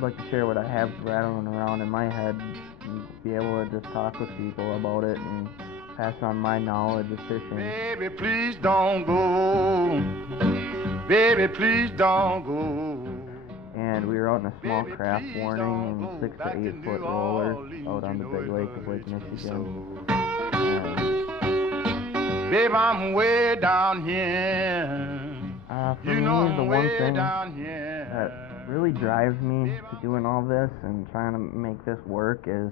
I'd like to share what I have rattling around in my head and be able to just talk with people about it and pass on my knowledge of fishing. Baby, please don't go. Baby, please don't go. And we were out in a small craft warning and 6 to 8 foot rollers out on the big lake of Lake Michigan. Babe, I'm way down here. For me, the one thing that really drives me to doing all this and trying to make this work is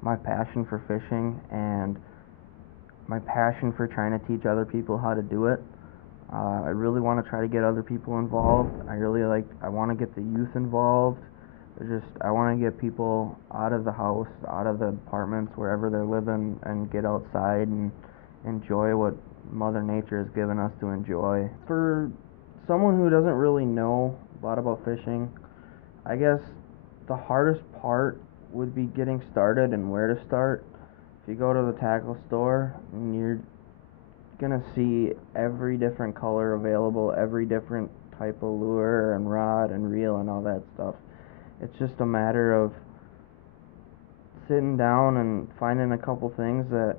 my passion for fishing and my passion for trying to teach other people how to do it. I really want to try to get other people involved. I want to get the youth involved. I want to get people out of the house, out of the apartments, wherever they're living, and get outside and enjoy what Mother Nature has given us to enjoy. For someone who doesn't really know a lot about fishing, I guess the hardest part would be getting started and where to start. If you go to the tackle store, and you're gonna see every different color available, every different type of lure and rod and reel and all that stuff. It's just a matter of sitting down and finding a couple things that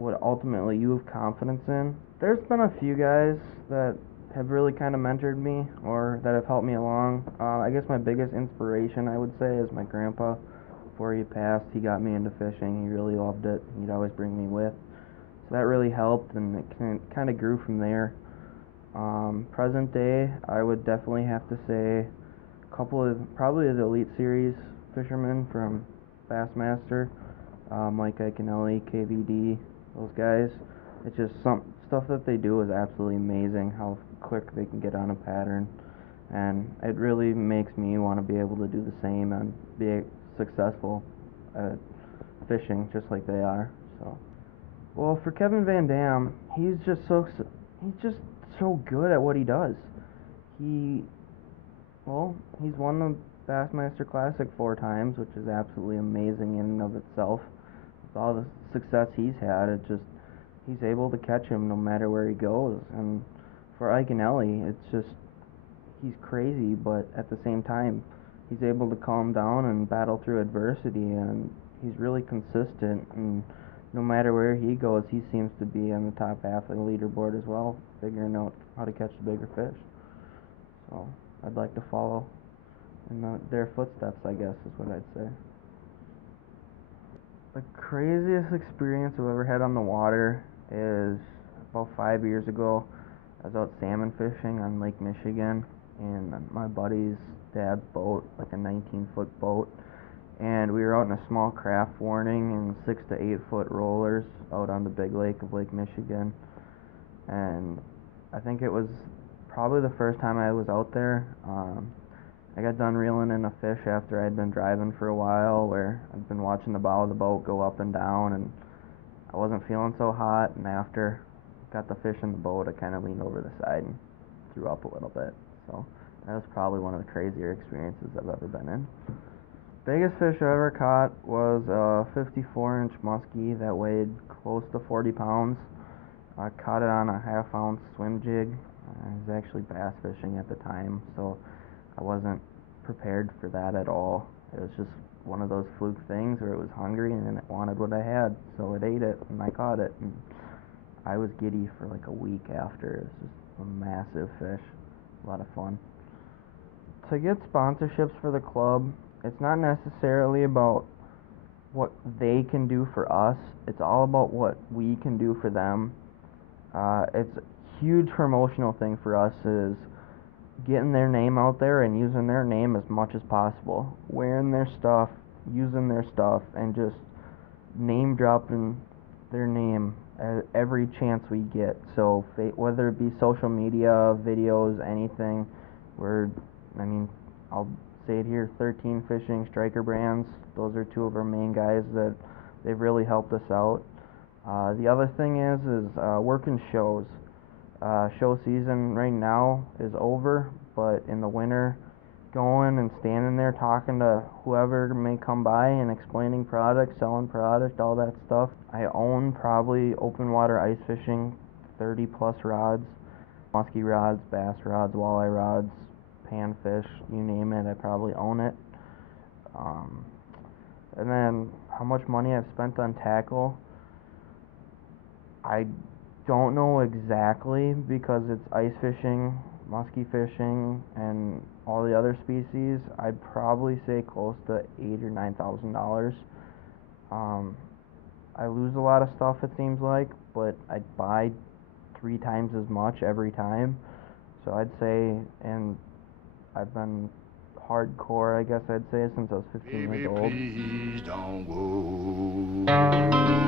would ultimately you have confidence in. There's been a few guys that have really kind of mentored me or that have helped me along. I guess my biggest inspiration, I would say, is my grandpa. Before he passed, he got me into fishing. He really loved it. He'd always bring me with. So that really helped, and it kind of grew from there. Present day, I would definitely have to say a couple of, probably the Elite Series fishermen from Bassmaster, Mike Iaconelli, KVD, those guys. It's just some stuff that they do is absolutely amazing, how quick they can get on a pattern, and it really makes me want to be able to do the same and be successful at fishing just like they are. So, well, for Kevin Van Dam, he's just so good at what he does. He's won the Bassmaster Classic 4 times, which is absolutely amazing in and of itself. With all the success he's had, he's able to catch him no matter where he goes. And for Iaconelli, he's crazy, but at the same time, he's able to calm down and battle through adversity, and he's really consistent, and no matter where he goes, he seems to be on the top half of the leaderboard as well, figuring out how to catch the bigger fish. So I'd like to follow in their footsteps, I guess, is what I'd say. The craziest experience I've ever had on the water is about 5 years ago. I was out salmon fishing on Lake Michigan in my buddy's dad's boat, like a 19-foot boat. And we were out in a small craft warning and 6 to 8 foot rollers out on the big lake of Lake Michigan. And I think it was probably the first time I was out there. I got done reeling in a fish after I'd been driving for a while, where I'd been watching the bow of the boat go up and down, and I wasn't feeling so hot. And after I got the fish in the boat, I kind of leaned over the side and threw up a little bit. So that was probably one of the crazier experiences I've ever been in. Biggest fish I ever caught was a 54-inch muskie that weighed close to 40 pounds. I caught it on a half-ounce swim jig. I was actually bass fishing at the time, so I wasn't prepared for that at all. It was just one of those fluke things where it was hungry and it wanted what I had, so it ate it, and I caught it. And I was giddy for like a week after. It was just a massive fish. A lot of fun. To get sponsorships for the club, it's not necessarily about what they can do for us. It's all about what we can do for them. It's a huge promotional thing for us is getting their name out there and using their name as much as possible. Wearing their stuff, using their stuff, and just name dropping their name at every chance we get. So whether it be social media, videos, anything, I'll say it here, 13 Fishing, Striker Brands, those are 2 of our main guys that they've really helped us out. The other thing is working shows. Show season right now is over, but in the winter, going and standing there talking to whoever may come by and explaining product, selling product, all that stuff. I own probably open water ice fishing 30 plus rods, musky rods, bass rods, walleye rods, panfish, you name it, I probably own it. Um, and then how much money I've spent on tackle, I don't know exactly because it's ice fishing, musky fishing, and all the other species. I'd probably say close to $8,000 or $9,000. Um, I lose a lot of stuff it seems like, but I buy 3 times as much every time. So I'd say, and I've been hardcore, I guess I'd say, since I was 15 Baby, years old. please don't go.